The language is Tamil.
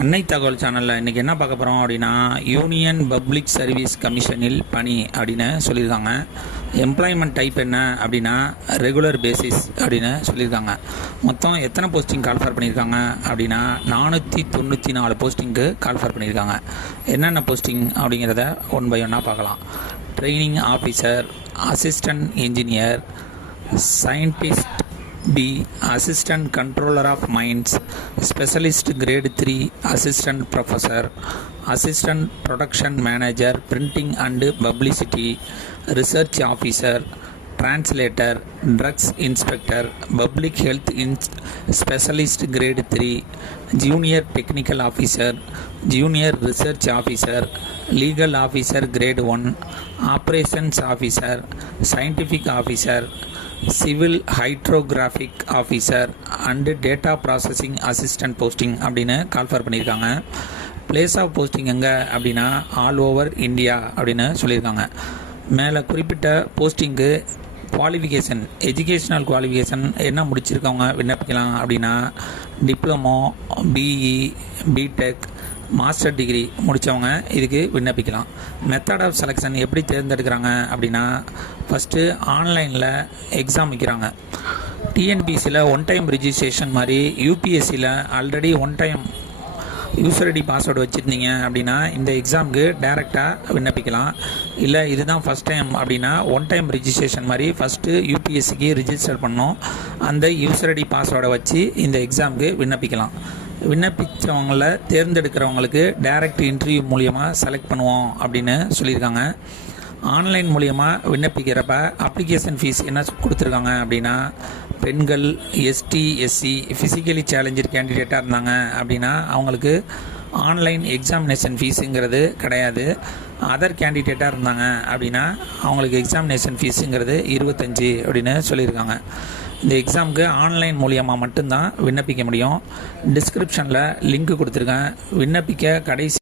அன்னை தகவல் சேனலில் இன்றைக்கி என்ன பார்க்க போகிறோம் அப்படின்னா யூனியன் பப்ளிக் சர்வீஸ் கமிஷனில் பணி அப்படின்னு சொல்லியிருக்காங்க. எம்ப்ளாய்மெண்ட் டைப் என்ன அப்படின்னா ரெகுலர் பேசிஸ் அப்படின்னு சொல்லியிருக்காங்க. மொத்தம் எத்தனை போஸ்டிங் கால்ஃபர் பண்ணியிருக்காங்க அப்படின்னா நானூற்றி தொண்ணூற்றி நாலு போஸ்டிங்க்கு கால்ஃபர் பண்ணியிருக்காங்க. என்னென்ன போஸ்டிங் அப்படிங்கிறத ஒன் பை ஒன்னாக பார்க்கலாம். Training officer assistant engineer scientist B assistant controller of minds specialist grade three assistant professor assistant production manager printing and publicity research officer translator drugs inspector public health இன்ஸ் specialist grade three junior technical officer junior research officer legal officer grade one operations officer scientific officer civil hydrographic officer and data processing assistant posting அப்படின்னு கால்ஃபர் பண்ணியிருக்காங்க. பிளேஸ் ஆஃப் போஸ்டிங் எங்கே அப்படின்னா ஆல் ஓவர் இந்தியா அப்படின்னு சொல்லியிருக்காங்க. மேலே குறிப்பிட்ட போஸ்டிங்க்கு குவாலிஃபிகேஷன் எஜுகேஷ்னல் குவாலிஃபிகேஷன் என்ன முடிச்சிருக்கவங்க விண்ணப்பிக்கலாம் அப்படின்னா diploma BE BTech master degree முடித்தவங்க இதுக்கு விண்ணப்பிக்கலாம். மெத்தட் ஆஃப் செலெக்ஷன் எப்படி தேர்ந்தெடுக்கிறாங்க அப்படின்னா ஃபஸ்ட்டு ஆன்லைனில் எக்ஸாம் வைக்கிறாங்க. டிஎன்பிசியில் ஒன் டைம் ரிஜிஸ்ட்ரேஷன் மாதிரி யூபிஎஸ்சியில் already one time user ID password வச்சுருந்தீங்க அப்படின்னா இந்த எக்ஸாமுக்கு டேரெக்டாக விண்ணப்பிக்கலாம். இல்லை இதுதான் ஃபஸ்ட் டைம் அப்படின்னா ஒன் டைம் ரிஜிஸ்ட்ரேஷன் மாதிரி ஃபஸ்ட்டு யூபிஎஸ்சிக்கு ரிஜிஸ்டர் பண்ணோம் அந்த யூசர் ஐடி பாஸ்வேர்டை வச்சு இந்த எக்ஸாமுக்கு விண்ணப்பிக்கலாம். விண்ணப்பித்தவங்கள தேர்ந்தெடுக்கிறவங்களுக்கு டைரக்ட் இன்டர்வியூ மூலியமாக செலக்ட் பண்ணுவோம் அப்படின்னு சொல்லியிருக்காங்க. ஆன்லைன் மூலியமாக விண்ணப்பிக்கிறப்ப அப்ளிகேஷன் ஃபீஸ் என்ன கொடுத்துருக்காங்க அப்படின்னா பெண்கள் எஸ்டி எஸ்சி ஃபிசிக்கலி சேலஞ்சர் கேண்டிடேட்டாக இருந்தாங்க அப்படின்னா அவங்களுக்கு ஆன்லைன் எக்ஸாமினேஷன் ஃபீஸுங்கிறது கிடையாது. அதர் கேண்டிடேட்டாக இருந்தாங்க அப்படின்னா அவங்களுக்கு எக்ஸாமினேஷன் ஃபீஸுங்கிறது இருபத்தஞ்சி அப்படின்னு சொல்லியிருக்காங்க. இந்த எக்ஸாமுக்கு ஆன்லைன் மூலியமாக மட்டும்தான் விண்ணப்பிக்க முடியும். டிஸ்கிரிப்ஷனில் லிங்க் கொடுத்துருக்கேன். விண்ணப்பிக்க கடைசி